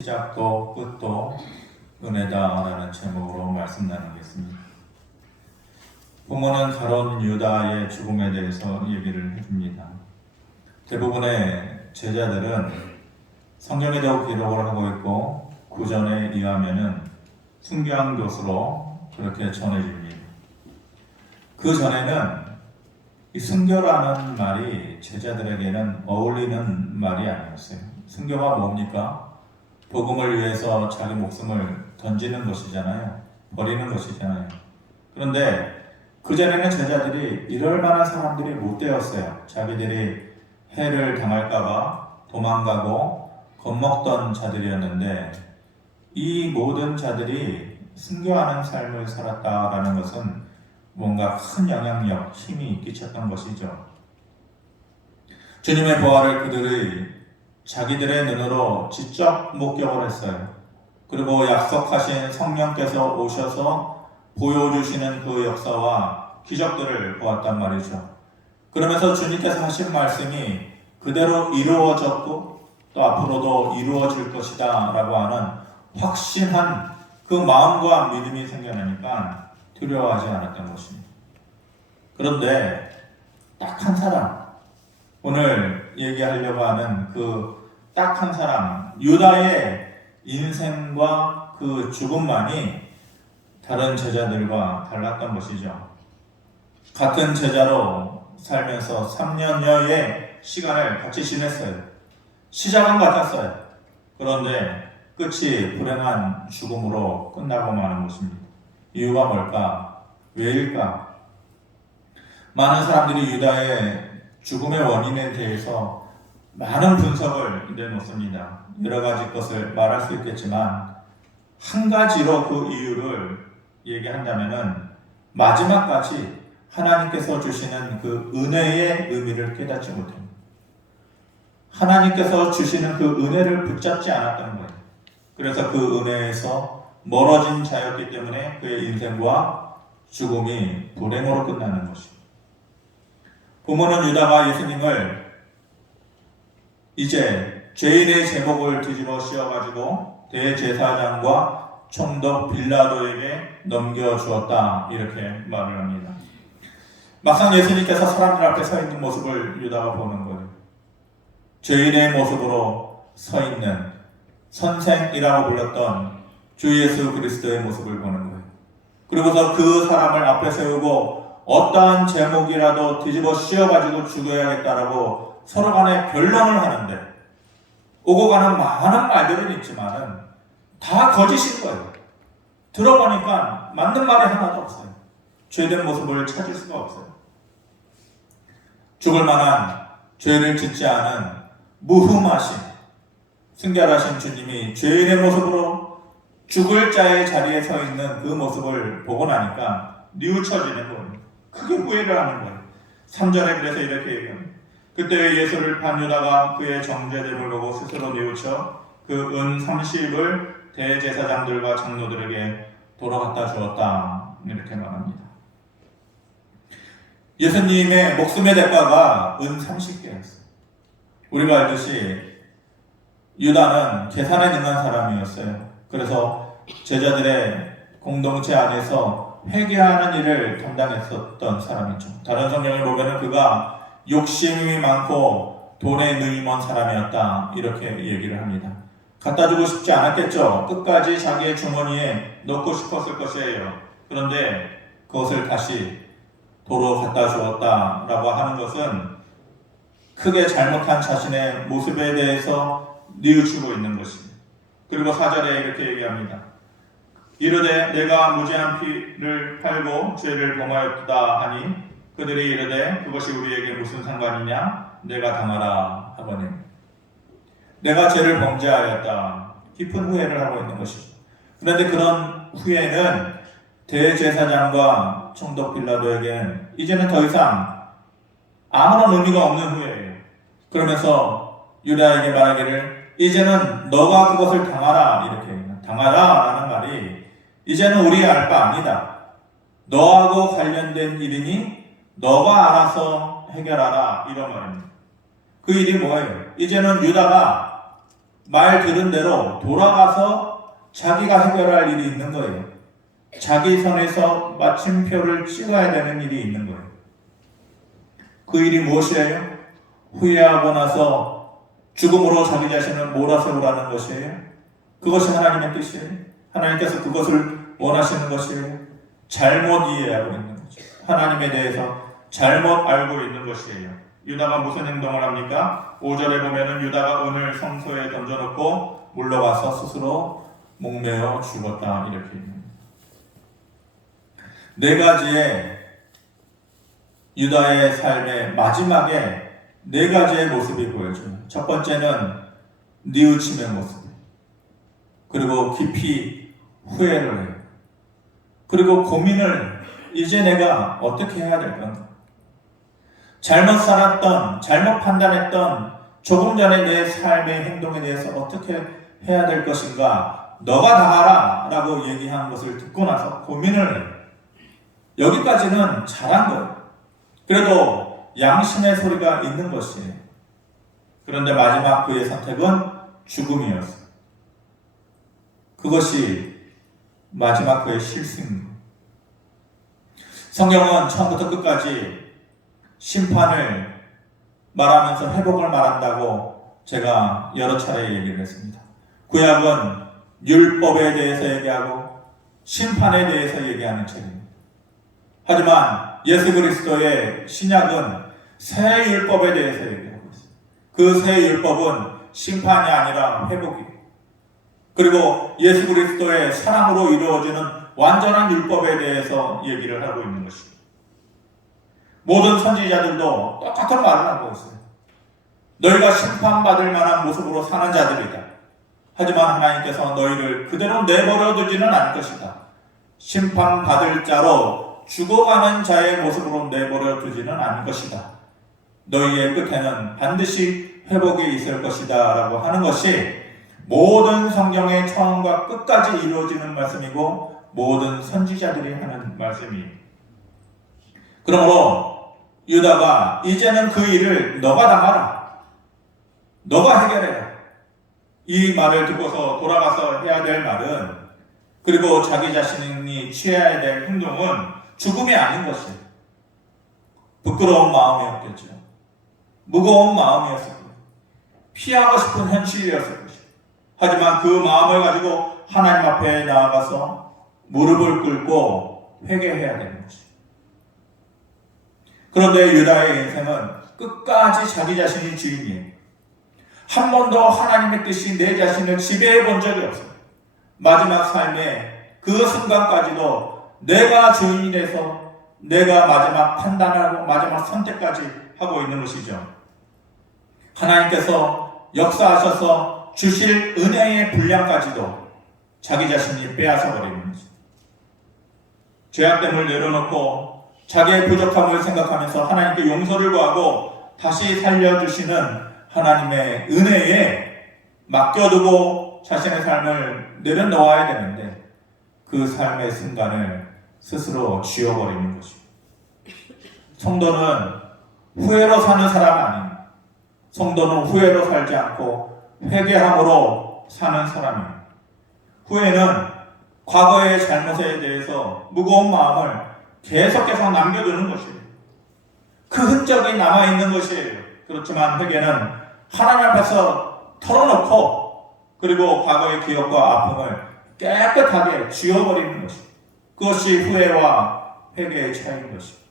시작도 끝도 은혜다라는 제목으로 말씀 나누겠습니다. 부모는 가론 유다의 죽음에 대해서 얘기를 해줍니다. 대부분의 제자들은 성경에도 기록을 하고 있고 구전에 의하면은 순교한 교수로 그렇게 전해집니다. 그 전에는 이 순교라는 말이 제자들에게는 어울리는 말이 아니었어요. 순교가 뭡니까? 복음을 위해서 자기 목숨을 던지는 것이잖아요. 버리는 것이잖아요. 그런데 그전에는 제자들이 이럴 만한 사람들이 못 되었어요. 자기들이 해를 당할까봐 도망가고 겁먹던 자들이었는데 이 모든 자들이 순교하는 삶을 살았다라는 것은 뭔가 큰 영향력, 힘이 끼쳤던 것이죠. 주님의 부활을 그들이 자기들의 눈으로 직접 목격을 했어요. 그리고 약속하신 성령께서 오셔서 보여주시는 그 역사와 기적들을 보았단 말이죠. 그러면서 주님께서 하신 말씀이 그대로 이루어졌고 또 앞으로도 이루어질 것이다 라고 하는 확신한 그 마음과 믿음이 생겨나니까 두려워하지 않았던 것입니다. 그런데 딱 한 사람, 오늘 얘기하려고 하는 그 딱 한 사람, 유다의 인생과 그 죽음만이 다른 제자들과 달랐던 것이죠. 같은 제자로 살면서 3년여의 시간을 같이 지냈어요. 시작은 같았어요. 그런데 끝이 불행한 죽음으로 끝나고 마는 것입니다. 이유가 뭘까? 왜일까? 많은 사람들이 유다의 죽음의 원인에 대해서 많은 분석을 내놓습니다. 여러 가지 것을 말할 수 있겠지만 한 가지로 그 이유를 얘기한다면은 마지막까지 하나님께서 주시는 그 은혜의 의미를 깨닫지 못합니다. 하나님께서 주시는 그 은혜를 붙잡지 않았다는 거예요. 그래서 그 은혜에서 멀어진 자였기 때문에 그의 인생과 죽음이 불행으로 끝나는 것입니다. 부모는 유다가 예수님을 이제 죄인의 제목을 뒤집어 씌워가지고 대제사장과 총독 빌라도에게 넘겨주었다 이렇게 말을 합니다. 막상 예수님께서 사람들 앞에 서 있는 모습을 유다가 보는 거예요. 죄인의 모습으로 서 있는 선생이라고 불렸던 주 예수 그리스도의 모습을 보는 거예요. 그리고서 그 사람을 앞에 세우고 어떠한 제목이라도 뒤집어 씌워가지고 죽여야겠다라고 서로 간에 변론을 하는데 오고 가는 많은 말들은 있지만은 다 거짓인 거예요. 들어보니까 맞는 말이 하나도 없어요. 죄된 모습을 찾을 수가 없어요. 죽을 만한 죄를 짓지 않은 무흠하신 순결하신 주님이 죄인의 모습으로 죽을 자의 자리에 서 있는 그 모습을 보고 나니까 뉘우쳐지는 거예요. 크게 후회를 하는 거예요. 3절에 그래서 이렇게 얘기합니다. 그때 예수를 판 유다가 그의 정죄됨을 보고 스스로 뉘우쳐 그 은 30을 대제사장들과 장로들에게 돌아갔다 주었다 이렇게 말합니다. 예수님의 목숨의 대가가 은 30개였어요. 우리가 알듯이 유다는 계산에 능한 사람이었어요. 그래서 제자들의 공동체 안에서 회개하는 일을 담당했었던 사람이죠. 다른 성경을 보면 그가 욕심이 많고 돈에 눈이 먼 사람이었다 이렇게 얘기를 합니다. 갖다 주고 싶지 않았겠죠. 끝까지 자기의 주머니에 넣고 싶었을 것이에요. 그런데 그것을 다시 도로 갖다 주었다라고 하는 것은 크게 잘못한 자신의 모습에 대해서 뉘우치고 있는 것입니다. 그리고 4절에 이렇게 얘기합니다. 이르되 내가 무죄한 피를 팔고 죄를 범하였다 하니 그들이 이르되 그것이 우리에게 무슨 상관이냐? 내가 당하라 하거니 내가 죄를 범죄하였다. 깊은 후회를 하고 있는 것이죠. 그런데 그런 후회는 대제사장과 총독 빌라도에게는 이제는 더 이상 아무런 의미가 없는 후회예요. 그러면서 유다에게 말하기를 이제는 너가 그것을 당하라 이렇게 당하라 라는 말이 이제는 우리의 알 바 아니다. 너하고 관련된 일이니 너가 알아서 해결하라 이런 말입니다. 그 일이 뭐예요? 이제는 유다가 말 들은 대로 돌아가서 자기가 해결할 일이 있는 거예요. 자기 선에서 마침표를 찍어야 되는 일이 있는 거예요. 그 일이 무엇이에요? 후회하고 나서 죽음으로 자기 자신을 몰아세우라는 것이에요. 그것이 하나님의 뜻이에요. 하나님께서 그것을 원하시는 것이에요. 잘못 이해하고 있는 거죠. 하나님에 대해서 잘못 알고 있는 것이에요. 유다가 무슨 행동을 합니까? 5절에 보면은 유다가 은을 성소에 던져놓고 물러가서 스스로 목매어 죽었다, 이렇게 있는 네 가지의 유다의 삶의 마지막에 네 가지의 모습이 보여져요. 첫 번째는 뉘우침의 모습, 그리고 깊이 후회를 해요. 그리고 고민을, 이제 내가 어떻게 해야 될까? 잘못 살았던, 잘못 판단했던 조금 전에 내 삶의 행동에 대해서 어떻게 해야 될 것인가? 너가 다 알아 라고 얘기한 것을 듣고 나서 고민을 해요. 여기까지는 잘한 거예요. 그래도 양심의 소리가 있는 것이에요. 그런데 마지막 그의 선택은 죽음이었어요. 그것이 마지막 그의 실수입니다. 성경은 처음부터 끝까지 심판을 말하면서 회복을 말한다고 제가 여러 차례 얘기를 했습니다. 구약은 율법에 대해서 얘기하고 심판에 대해서 얘기하는 책입니다. 하지만 예수 그리스도의 신약은 새 율법에 대해서 얘기하고 있어요. 그 새 율법은 심판이 아니라 회복이에요. 그리고 예수 그리스도의 사랑으로 이루어지는 완전한 율법에 대해서 얘기를 하고 있는 것입니다. 모든 선지자들도 똑같은 말을 하고 있어요. 너희가 심판받을 만한 모습으로 사는 자들이다. 하지만 하나님께서 너희를 그대로 내버려 두지는 않을 것이다. 심판받을 자로 죽어가는 자의 모습으로 내버려 두지는 않을 것이다. 너희의 끝에는 반드시 회복이 있을 것이다 라고 하는 것이 모든 성경의 처음과 끝까지 이루어지는 말씀이고 모든 선지자들이 하는 말씀이에요. 그러므로 유다가 이제는 그 일을 너가 당하라, 너가 해결해라, 이 말을 듣고서 돌아가서 해야 될 말은, 그리고 자기 자신이 취해야 될 행동은 죽음이 아닌 것이에요. 부끄러운 마음이었겠죠. 무거운 마음이었을 거예요. 피하고 싶은 현실이었을 것이에요. 하지만 그 마음을 가지고 하나님 앞에 나아가서 무릎을 꿇고 회개해야 되는 것이에요. 그런데 유다의 인생은 끝까지 자기 자신이 주인이에요. 한 번도 하나님의 뜻이 내 자신을 지배해 본 적이 없어요. 마지막 삶의 그 순간까지도 내가 주인이 돼서 내가 마지막 판단하고 마지막 선택까지 하고 있는 것이죠. 하나님께서 역사하셔서 주실 은혜의 분량까지도 자기 자신이 빼앗아 버리는 거죠. 죄악됨을 내려놓고 자기의 부족함을 생각하면서 하나님께 용서를 구하고 다시 살려주시는 하나님의 은혜에 맡겨두고 자신의 삶을 내려놓아야 되는데 그 삶의 순간을 스스로 지워버리는 것입니다. 성도는 후회로 사는 사람 아닙니다. 성도는 후회로 살지 않고 회개함으로 사는 사람입니다. 후회는 과거의 잘못에 대해서 무거운 마음을 계속해서 남겨두는 것이에요. 그 흔적이 남아있는 것이에요. 그렇지만 회개는 하나님 앞에서 털어놓고 그리고 과거의 기억과 아픔을 깨끗하게 지워버리는 것입니다. 그것이 후회와 회개의 차이인 것입니다.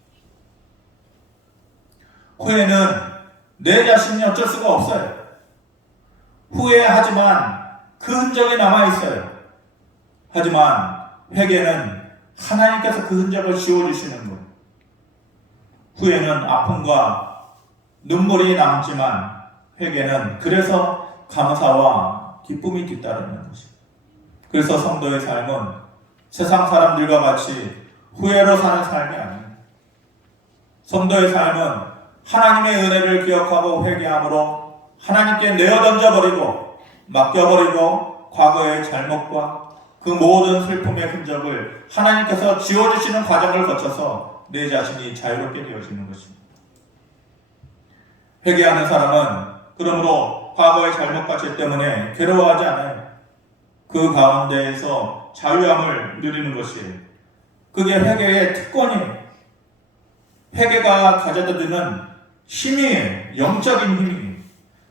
후회는 내 자신이 어쩔 수가 없어요. 후회하지만 그 흔적이 남아있어요. 하지만 회개는 하나님께서 그 흔적을 지워주시는 거예요. 후회는 아픔과 눈물이 남지만 회개는 그래서 감사와 기쁨이 뒤따르는 것입니다. 그래서 성도의 삶은 세상 사람들과 같이 후회로 사는 삶이 아닙니다. 성도의 삶은 하나님의 은혜를 기억하고 회개함으로 하나님께 내어던져버리고 맡겨버리고 과거의 잘못과 그 모든 슬픔의 흔적을 하나님께서 지워주시는 과정을 거쳐서 내 자신이 자유롭게 되어지는 것입니다. 회개하는 사람은 그러므로 과거의 잘못 가치 때문에 괴로워하지 않아요. 그 가운데에서 자유함을 누리는 것이에요. 그게 회개의 특권이에요. 회개가 가져다 주는 힘이에요. 영적인 힘이에요.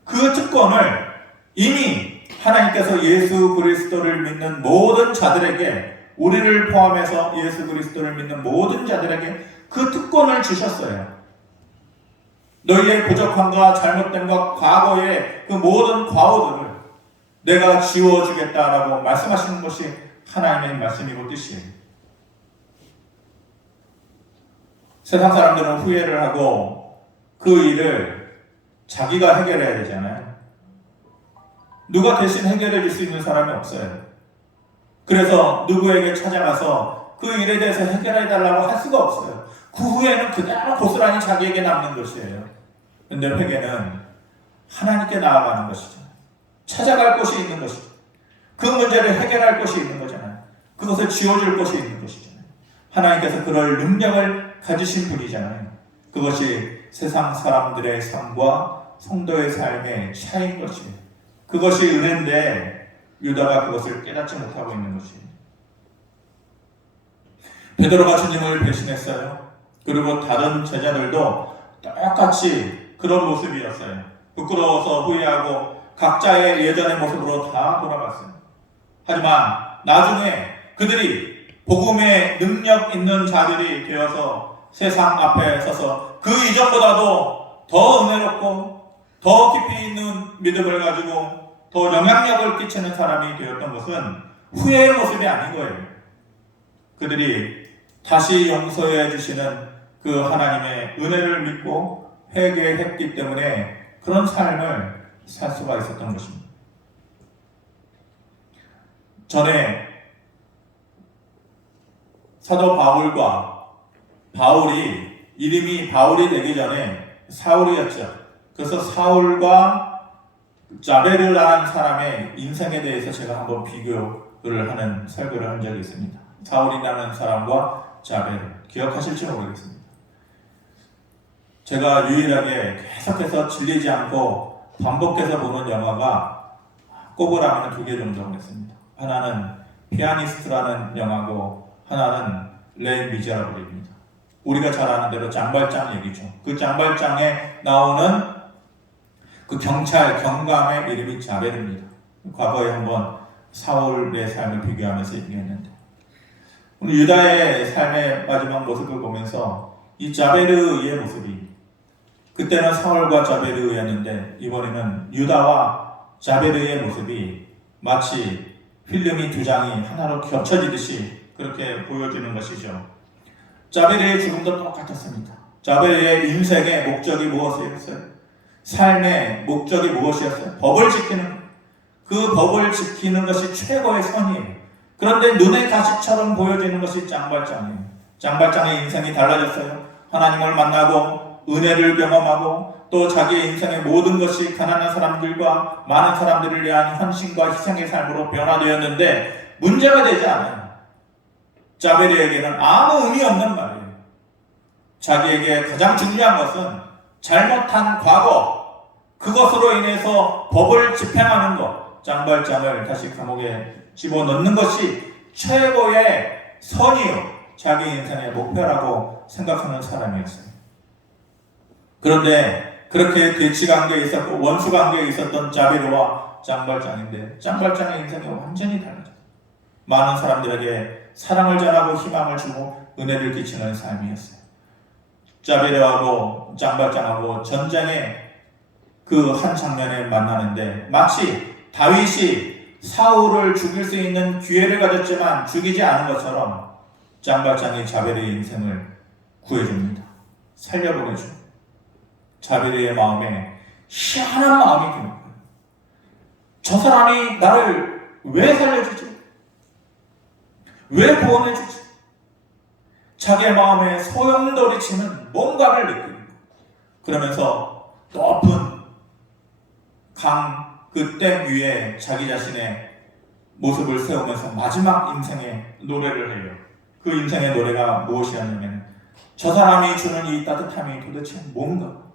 그 특권을 이미 하나님께서 예수 그리스도를 믿는 모든 자들에게, 우리를 포함해서 예수 그리스도를 믿는 모든 자들에게 그 특권을 주셨어요. 너희의 부족함과 잘못됨과 과거의 그 모든 과오들을 내가 지워주겠다라고 말씀하시는 것이 하나님의 말씀이고 뜻이에요. 세상 사람들은 후회를 하고 그 일을 자기가 해결해야 되잖아요. 누가 대신 해결해 줄 수 있는 사람이 없어요. 그래서 누구에게 찾아가서 그 일에 대해서 해결해 달라고 할 수가 없어요. 그 후회는 그대로 고스란히 자기에게 남는 것이에요. 근데 회개는 하나님께 나아가는 것이죠. 찾아갈 곳이 있는 것이죠. 그 문제를 해결할 곳이 있는 거잖아요. 그것을 지워줄 곳이 있는 것이잖아요. 하나님께서 그럴 능력을 가지신 분이잖아요. 그것이 세상 사람들의 삶과 성도의 삶의 차이인 것이에요. 그것이 은혜인데 유다가 그것을 깨닫지 못하고 있는 것이에요. 베드로가 주님을 배신했어요. 그리고 다른 제자들도 똑같이 그런 모습이었어요. 부끄러워서 후회하고 각자의 예전의 모습으로 다 돌아갔어요. 하지만 나중에 그들이 복음의 능력 있는 자들이 되어서 세상 앞에 서서 그 이전보다도 더 은혜롭고 더 깊이 있는 믿음을 가지고 더 영향력을 끼치는 사람이 되었던 것은 후회의 모습이 아닌 거예요. 그들이 다시 용서해 주시는 그 하나님의 은혜를 믿고 회개했기 때문에 그런 삶을 살 수가 있었던 것입니다. 전에 사도 바울과 바울이 이름이 바울이 되기 전에 사울이었죠. 그래서 사울과 자베르라는 사람의 인생에 대해서 제가 한번 비교를 하는 설교를 한 적이 있습니다. 사울이라는 사람과 자베르, 기억하실지 모르겠습니다. 제가 유일하게 계속해서 질리지 않고 반복해서 보는 영화가 꼽으라면 2개 정도가 있습니다. 하나는 피아니스트라는 영화고 하나는 레 미제라블입니다. 우리가 잘 아는 대로 장발장 얘기죠. 그 장발장에 나오는 그 경찰 경감의 이름이 자베르입니다. 과거에 한번 사울의 삶을 비교하면서 얘기했는데 오늘 유다의 삶의 마지막 모습을 보면서 이 자베르의 모습이, 그때는 사울과 자베르였는데 이번에는 유다와 자베르의 모습이 마치 필름이 2장이 하나로 겹쳐지듯이 그렇게 보여지는 것이죠. 자베르의 죽음도 똑같았습니다. 자베르의 인생의 목적이 무엇이었어요? 삶의 목적이 무엇이었어요? 법을 지키는, 그 법을 지키는 것이 최고의 선이에요. 그런데 눈의 가시처럼 보여지는 것이 장발장이에요. 장발장의 인생이 달라졌어요. 하나님을 만나고 은혜를 경험하고 또 자기의 인생의 모든 것이 가난한 사람들과 많은 사람들을 위한 헌신과 희생의 삶으로 변화되었는데 문제가 되지 않아요. 자베르에게는 아무 의미 없는 말이에요. 자기에게 가장 중요한 것은 잘못한 과거, 그것으로 인해서 법을 집행하는 것, 장발장을 다시 감옥에 집어넣는 것이 최고의 선이요, 자기 인생의 목표라고 생각하는 사람이었어요. 그런데 그렇게 대치관계에 있었고 원수관계에 있었던 자베르와 장발장인데 장발장의 인생이 완전히 달라졌어요. 많은 사람들에게 사랑을 전하고 희망을 주고 은혜를 끼치는 삶이었어요. 자베르하고 장발장하고 전쟁의 그 한 장면에 만나는데 마치 다윗이 사울을 죽일 수 있는 기회를 가졌지만 죽이지 않은 것처럼 장발장이 자베르의 인생을 구해줍니다. 살려보내줘. 자베르의 마음에 희한한 마음이 드는 거예요. 저 사람이 나를 왜 살려주지? 왜 구원해주지? 자기의 마음에 소용돌이치는 뭔가를 느끼는 거예요. 그러면서 높은 강 그 댐 위에 자기 자신의 모습을 세우면서 마지막 인생의 노래를 해요. 그 인생의 노래가 무엇이었냐면 저 사람이 주는 이 따뜻함이 도대체 뭔가?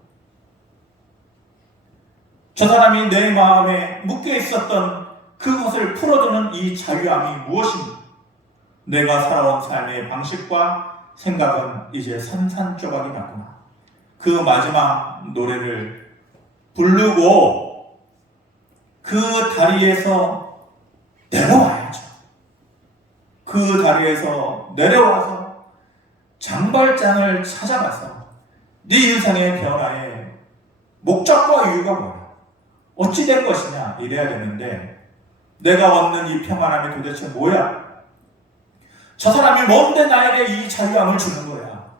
저 사람이 내 마음에 묶여 있었던 그것을 풀어주는 이 자유함이 무엇인가? 내가 살아온 삶의 방식과 생각은 이제 산산조각이 났구나. 그 마지막 노래를 부르고 그 다리에서 내려와야죠. 그 다리에서 내려와서 장발장을 찾아가서 네 인생의 변화의 목적과 이유가 뭐야? 어찌 된 것이냐? 이래야 되는데 내가 얻는 이 평안함이 도대체 뭐야? 저 사람이 뭔데 나에게 이 자유함을 주는 거야?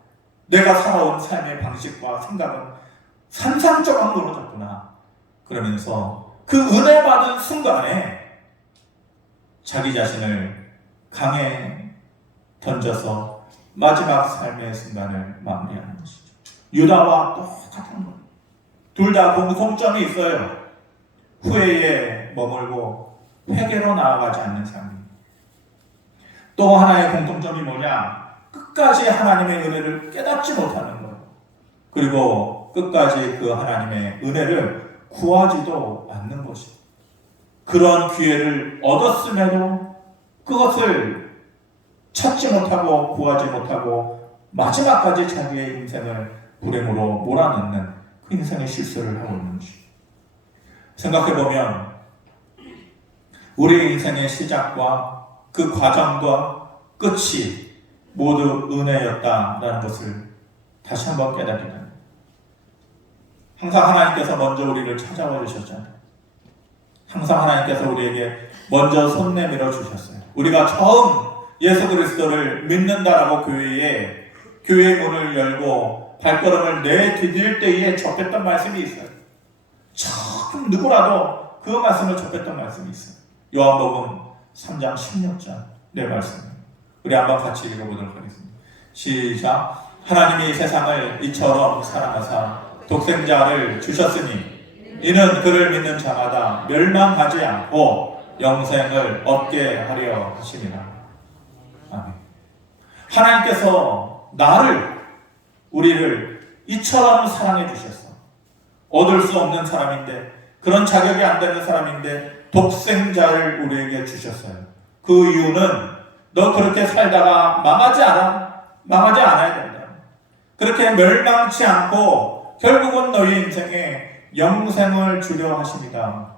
내가 살아온 삶의 방식과 생각은 산산조각 무너졌구나. 그러면서 그 은혜 받은 순간에 자기 자신을 강에 던져서 마지막 삶의 순간을 마무리하는 것이죠. 유다와 똑같은 거예요. 둘 다 공통점이 있어요. 후회에 머물고 회개로 나아가지 않는 삶입니다. 또 하나의 공통점이 뭐냐? 끝까지 하나님의 은혜를 깨닫지 못하는 거예요. 그리고 끝까지 그 하나님의 은혜를 구하지도 않는 것이죠. 그런 기회를 얻었음에도 그것을 찾지 못하고 구하지 못하고 마지막까지 자기의 인생을 불행으로 몰아넣는 그 인생의 실수를 하고 있는 것이죠. 생각해보면 우리의 인생의 시작과 그 과정과 끝이 모두 은혜였다라는 것을 다시 한번 깨닫게 됩니다. 항상 하나님께서 먼저 우리를 찾아와 주셨잖아요. 항상 하나님께서 우리에게 먼저 손 내밀어 주셨어요. 우리가 처음 예수 그리스도를 믿는다라고 교회의 문을 열고 발걸음을 내디딜 때에 접했던 말씀이 있어요. 처음 누구라도 그 말씀을 접했던 말씀이 있어요. 요한복음 3장 16절 내 말씀입니다. 우리 한번 같이 읽어보도록 하겠습니다. 시작. 하나님이 세상을 이처럼 사랑하사 독생자를 주셨으니 이는 그를 믿는 자마다 멸망하지 않고 영생을 얻게 하려 하심이라. 아멘. 하나님께서 우리를 이처럼 사랑해 주셨어. 얻을 수 없는 사람인데, 그런 자격이 안 되는 사람인데 독생자를 우리에게 주셨어요. 그 이유는 너 그렇게 살다가 망하지 않아야 된다. 그렇게 멸망치 않고 결국은 너희 인생에 영생을 주려 하십니다.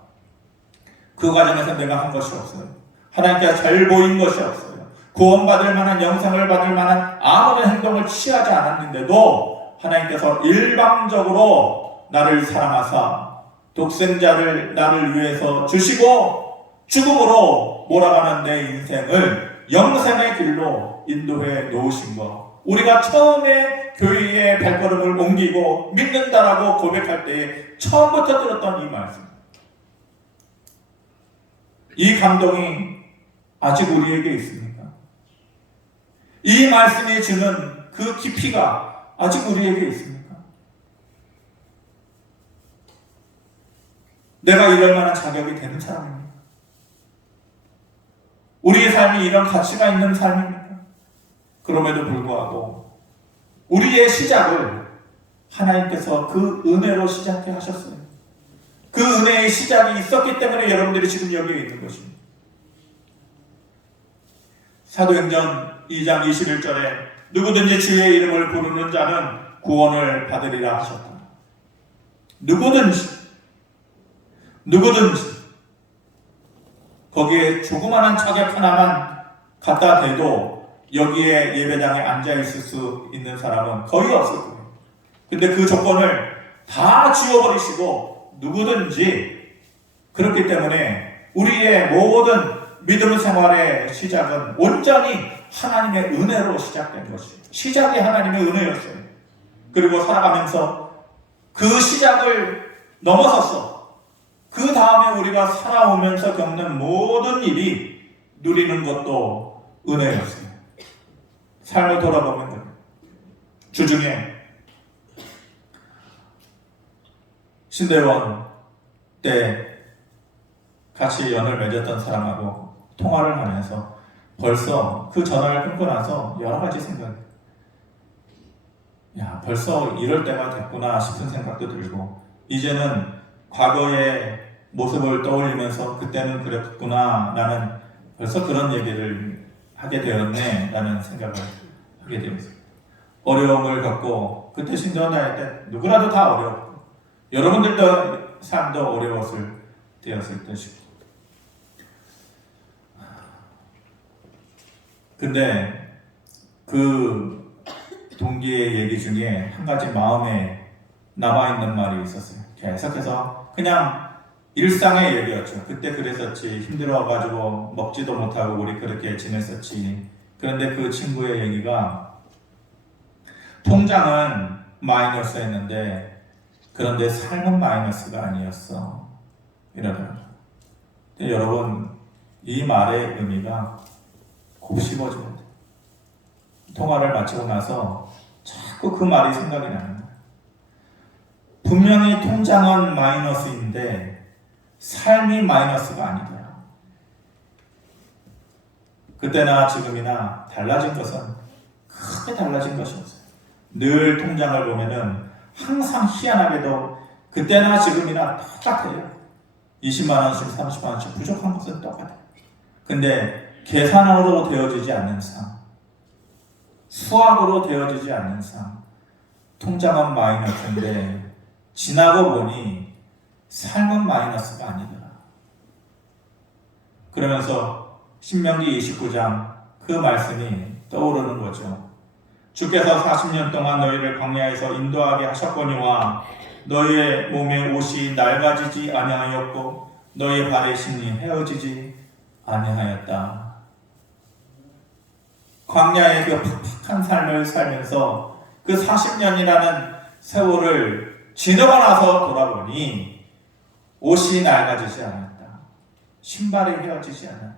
그 과정에서 내가 한 것이 없어요. 하나님께서 잘 보인 것이 없어요. 구원받을 만한, 영생을 받을 만한 아무런 행동을 취하지 않았는데도 하나님께서 일방적으로 나를 사랑하사 독생자를 나를 위해서 주시고 죽음으로 몰아가는 내 인생을 영생의 길로 인도해 놓으신 것. 우리가 처음에 교회에 발걸음을 옮기고 믿는다라고 고백할 때에 처음부터 들었던 이 말씀. 이 감동이 아직 우리에게 있습니까? 이 말씀이 주는 그 깊이가 아직 우리에게 있습니까? 내가 이럴 만한 자격이 되는 사람입니까? 우리의 삶이 이런 가치가 있는 삶입니까? 그럼에도 불구하고 우리의 시작을 하나님께서 그 은혜로 시작해 하셨어요. 그 은혜의 시작이 있었기 때문에 여러분들이 지금 여기에 있는 것입니다. 사도행전 2장 21절에 누구든지 주의 이름을 부르는 자는 구원을 받으리라 하셨다. 누구든지 거기에 조그마한 자격 하나만 갖다 대도 여기에 예배당에 앉아 있을 수 있는 사람은 거의 없을 거예요. 근데 그 조건을 다 지워버리시고 누구든지, 그렇기 때문에 우리의 모든 믿음 생활의 시작은 온전히 하나님의 은혜로 시작된 것이에요. 시작이 하나님의 은혜였어요. 그리고 살아가면서 그 시작을 넘어섰어. 그 다음에 우리가 살아오면서 겪는 모든 일이 누리는 것도 은혜였어요. 삶을 돌아보면 주중에 신대원 때 같이 연을 맺었던 사람하고 통화를 하면서 벌써 그 전화를 끊고 나서 여러 가지 생각이, 벌써 이럴 때가 됐구나 싶은 생각도 들고, 이제는 과거의 모습을 떠올리면서 그때는 그랬구나, 나는 벌써 그런 얘기를 하게 되었네 라는 생각을 하게 되었습니다. 어려움을 겪고 그때 신전 다닐 때 누구라도 다 어려웠고 여러분들도 삶도 어려웠을 때였을 것이고, 근데 그 동기의 얘기 중에 한 가지 마음에 남아있는 말이 있었어요. 계속해서 그냥 일상의 얘기였죠. 그때 그랬었지, 힘들어가지고 먹지도 못하고 우리 그렇게 지냈었지. 그런데 그 친구의 얘기가 통장은 마이너스였는데 그런데 삶은 마이너스가 아니었어 이러더라고요. 여러분, 이 말의 의미가 곱씹어줘야 돼요. 통화를 마치고 나서 자꾸 그 말이 생각이 나는 거예요. 분명히 통장은 마이너스인데 삶이 마이너스가 아니더라. 그때나 지금이나 달라진 것은 크게 달라진 것이 없어요. 늘 통장을 보면은 항상 희한하게도 그때나 지금이나 똑같아요. 20만 원씩 30만 원씩 부족한 것은 똑같아요. 근데 계산으로 되어지지 않는 삶, 수학으로 되어지지 않는 삶, 통장은 마이너스인데 지나고 보니 삶은 마이너스가 아니더라. 그러면서 신명기 29장 그 말씀이 떠오르는 거죠. 주께서 40년 동안 너희를 광야에서 인도하게 하셨거니와 너희의 몸에 옷이 낡아지지 아니하였고 너희의 발의 신이 헤어지지 아니하였다. 광야의 그 팍팍한 삶을 살면서 그 40년이라는 세월을 지나고 나서 돌아보니 옷이 낡아지지 않았다. 신발이 헤어지지 않았다.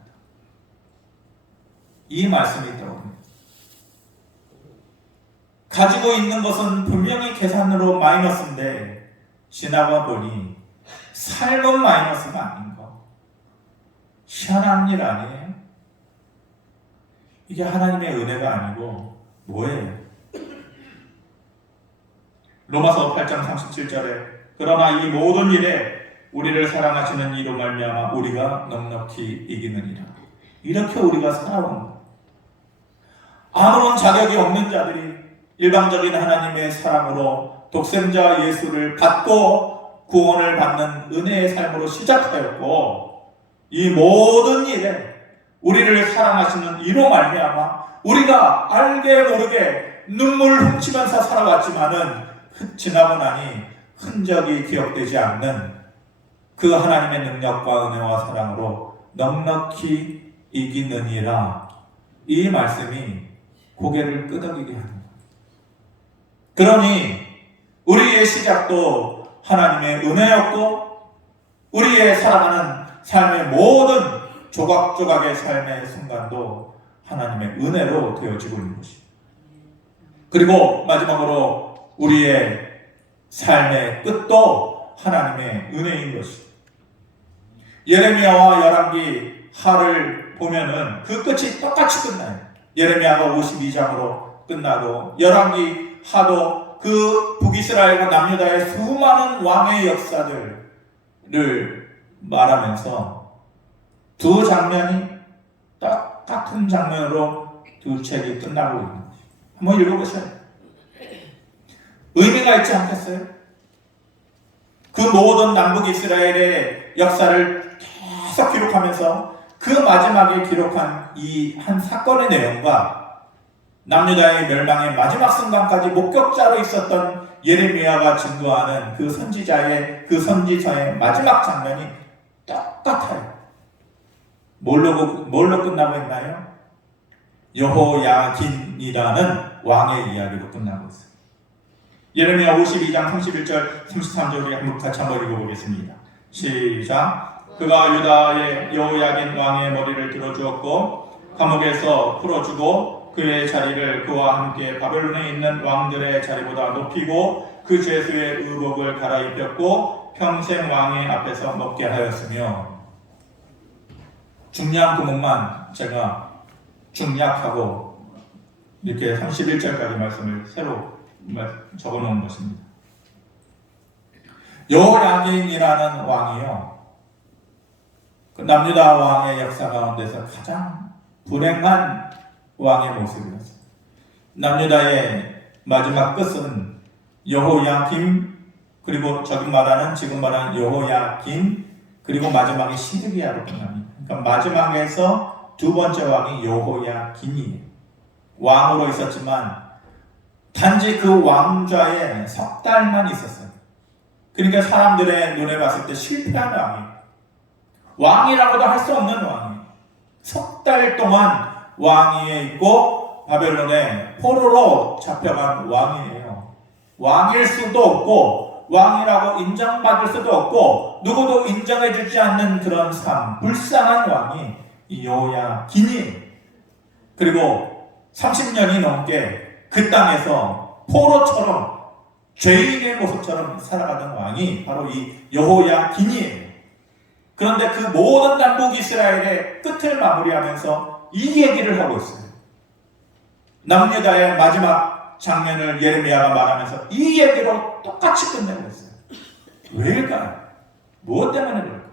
이 말씀이 떠오릅니다. 가지고 있는 것은 분명히 계산으로 마이너스인데 지나가 보니 삶은 마이너스가 아닌 거. 희한한 일 아니에요? 이게 하나님의 은혜가 아니고 뭐예요? 로마서 8장 37절에 그러나 이 모든 일에 우리를 사랑하시는 이로 말미암아 우리가 넉넉히 이기느니라. 이렇게 우리가 살아온 거예요. 아무런 자격이 없는 자들이 일방적인 하나님의 사랑으로 독생자 예수를 받고 구원을 받는 은혜의 삶으로 시작하였고, 이 모든 일에 우리를 사랑하시는 이로 말미암아 우리가 알게 모르게 눈물 훔치면서 살아왔지만은 지나고 나니 흔적이 기억되지 않는 그 하나님의 능력과 은혜와 사랑으로 넉넉히 이기느니라. 이 말씀이 고개를 끄덕이게 하는 거예요. 그러니 우리의 시작도 하나님의 은혜였고 우리의 살아가는 삶의 모든 조각조각의 삶의 순간도 하나님의 은혜로 되어지고 있는 것입니다. 그리고 마지막으로 우리의 삶의 끝도 하나님의 은혜인 것입니다. 예레미야와 열왕기 하를 보면은 그 끝이 똑같이 끝나요. 예레미야가 52장으로 끝나고 열왕기 하도 그 북이스라엘과 남유다의 수많은 왕의 역사들을 말하면서 두 장면이 똑같은 장면으로 두 책이 끝나고 있는 거죠. 한번 읽어보세요. 의미가 있지 않겠어요? 그 모든 남북 이스라엘의 역사를 계속 기록하면서 그 마지막에 기록한 이 한 사건의 내용과 남유다의 멸망의 마지막 순간까지 목격자로 있었던 예레미야가 증거하는 그 선지자의 그 선지서의 마지막 장면이 똑같아요. 뭘로 끝나고 있나요? 여호야긴이라는 왕의 이야기로 끝나고 있어요. 예레미야 52장 31절 33절 우리 같이 한번 읽어보겠습니다. 시작. 그가 유다의 여호야긴 왕의 머리를 들어주었고 감옥에서 풀어주고 그의 자리를 그와 함께 바벨론에 있는 왕들의 자리보다 높이고 그 죄수의 의복을 갈아입혔고 평생 왕의 앞에서 먹게 하였으며, 중요한 구문만 제가 중략하고 이렇게 31절까지 말씀을 새로 적어놓은 것입니다. 여호야긴이라는 왕이요, 그 남유다 왕의 역사 가운데서 가장 불행한 왕의 모습이었어요. 남유다의 마지막 끝은 여호야김, 그리고 지금 말하는 여호야긴, 그리고 마지막에 시드기야로 끝납니다. 그러니까 마지막에서 두 번째 왕이 여호야긴이에요. 왕으로 있었지만 단지 그 왕좌에 석 달만 있었어요. 그러니까 사람들의 눈에 봤을 때 실패한 왕이에요. 왕이라고도 할 수 없는 왕이에요. 석 달 동안 왕위에 있고 바벨론의 포로로 잡혀간 왕이에요. 왕일 수도 없고 왕이라고 인정받을 수도 없고 누구도 인정해주지 않는 그런 삶, 불쌍한 왕이 이 여호야긴이에요. 그리고 30년이 넘게 그 땅에서 포로처럼 죄인의 모습처럼 살아가던 왕이 바로 이 여호야긴이에요. 그런데 그 모든 남북 이스라엘의 끝을 마무리하면서 이 얘기를 하고 있어요. 남유다의 마지막 장면을 예레미야가 말하면서 이 얘기로 똑같이 끝내고 있어요. 왜일까요? 무엇 때문에 그럴까요?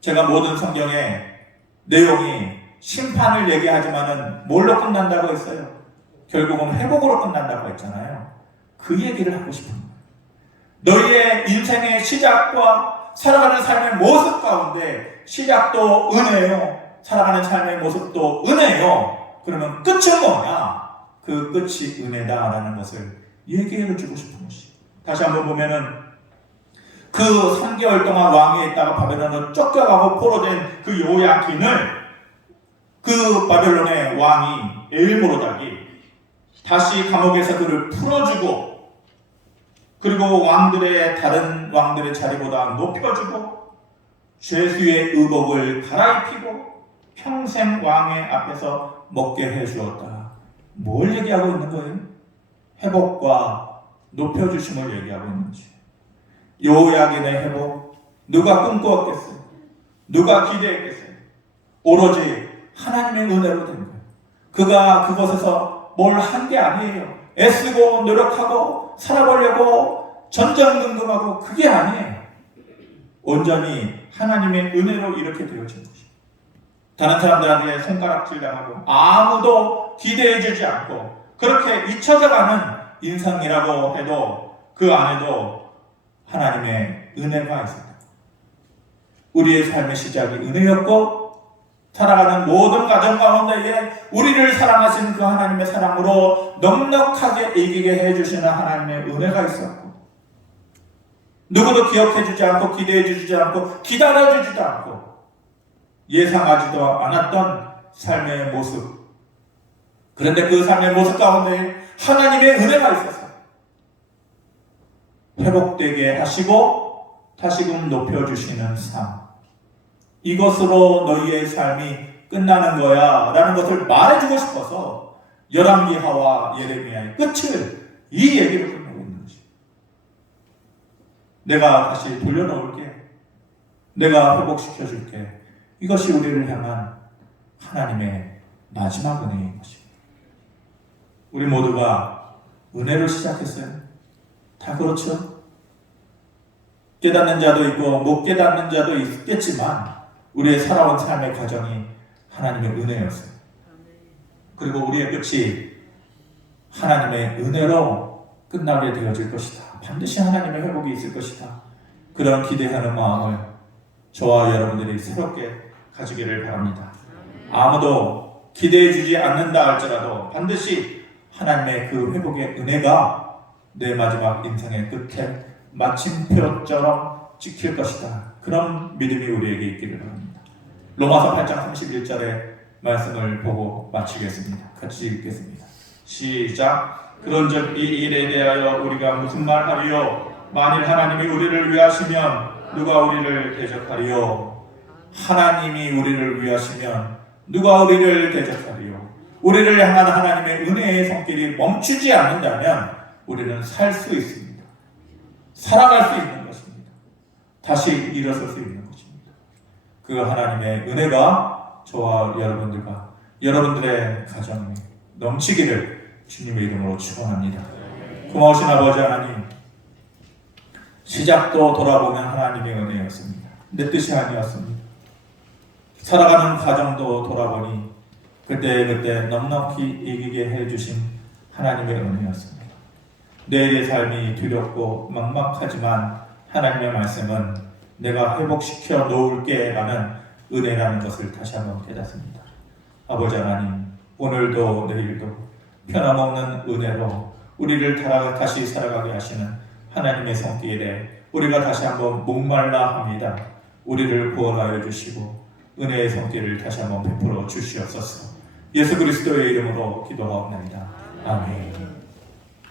제가 모든 성경의 내용이 심판을 얘기하지만은 뭘로 끝난다고 했어요? 결국은 회복으로 끝난다고 했잖아요. 그 얘기를 하고 싶은 거예요. 너희의 인생의 시작과 살아가는 삶의 모습 가운데 시작도 은혜요, 살아가는 삶의 모습도 은혜요. 그러면 끝은 뭐냐? 그 끝이 은혜다라는 것을 얘기해 주고 싶은 것이. 다시 한번 보면은 그 3개월 동안 왕위에 있다가 바벨론으로 쫓겨가고 포로된 그 여호야긴을 그 바벨론의 왕이 엘모로닥이 다시 감옥에서 그를 풀어주고, 그리고 다른 왕들의 자리보다 높여주고 죄수의 의복을 갈아입히고 평생 왕의 앞에서 먹게 해주었다. 뭘 얘기하고 있는 거예요? 회복과 높여주심을 얘기하고 있는 거죠. 여호야긴의 회복, 누가 꿈꾸었겠어요? 누가 기대했겠어요? 오로지 하나님의 은혜로 된 거예요. 그가 그곳에서 뭘 한 게 아니에요. 애쓰고 노력하고 살아보려고 전전긍긍하고 그게 아니에요. 온전히 하나님의 은혜로 이렇게 되어진 것입니다. 다른 사람들한테 손가락질 당하고 아무도 기대해주지 않고 그렇게 잊혀져가는 인생이라고 해도 그 안에도 하나님의 은혜가 있습니다. 우리의 삶의 시작이 은혜였고 살아가는 모든 가정 가운데에 우리를 사랑하신 그 하나님의 사랑으로 넉넉하게 이기게 해주시는 하나님의 은혜가 있었고, 누구도 기억해주지 않고 기대해주지 않고 기다려주지도 않고 예상하지도 않았던 삶의 모습, 그런데 그 삶의 모습 가운데 하나님의 은혜가 있었어요. 회복되게 하시고 다시금 높여주시는 삶, 이것으로 너희의 삶이 끝나는 거야 라는 것을 말해주고 싶어서 열왕기하와 예레미야의 끝을 이 얘기를 끝내고 있는 것이. 내가 다시 돌려놓을게, 내가 회복시켜줄게. 이것이 우리를 향한 하나님의 마지막 은혜인 것입니다. 우리 모두가 은혜로 시작했어요. 다 그렇죠? 깨닫는 자도 있고 못 깨닫는 자도 있겠지만 우리의 살아온 삶의 과정이 하나님의 은혜였어요. 그리고 우리의 끝이 하나님의 은혜로 끝나게 되어질 것이다. 반드시 하나님의 회복이 있을 것이다. 그런 기대하는 마음을 저와 여러분들이 새롭게 가지기를 바랍니다. 아무도 기대해 주지 않는다 할지라도 반드시 하나님의 그 회복의 은혜가 내 마지막 인생의 끝에 마침표처럼 지킬 것이다. 그런 믿음이 우리에게 있기를 바랍니다. 로마서 8장 31절의 말씀을 보고 마치겠습니다. 같이 읽겠습니다. 시작. 그런즉 이 일에 대하여 우리가 무슨 말하리요? 만일 하나님이 우리를 위하시면 누가 우리를 대적하리요? 하나님이 우리를 위하시면 누가 우리를 대적하리요? 우리를 향한 하나님의 은혜의 손길이 멈추지 않는다면 우리는 살 수 있습니다. 살아갈 수 있는 것입니다. 다시 일어설 수 있는 것입니다. 그 하나님의 은혜가 저와 여러분들과 여러분들의 가정에 넘치기를 주님의 이름으로 축원합니다. 고마우신 아버지 하나님, 시작도 돌아보면 하나님의 은혜였습니다. 내 뜻이 아니었습니다. 살아가는 과정도 돌아보니 그때 넉넉히 이기게 해주신 하나님의 은혜였습니다. 내일의 삶이 두렵고 막막하지만 하나님의 말씀은 내가 회복시켜 놓을게 라는 은혜라는 것을 다시 한번 깨닫습니다. 아버지 하나님, 오늘도 내일도 변함없는 은혜로 우리를 다시 살아가게 하시는 하나님의 손길에 우리가 다시 한번 목말라 합니다. 우리를 구원하여 주시고 은혜의 손길을 다시 한번 베풀어 주시옵소서. 예수 그리스도의 이름으로 기도하옵나이다. 아멘.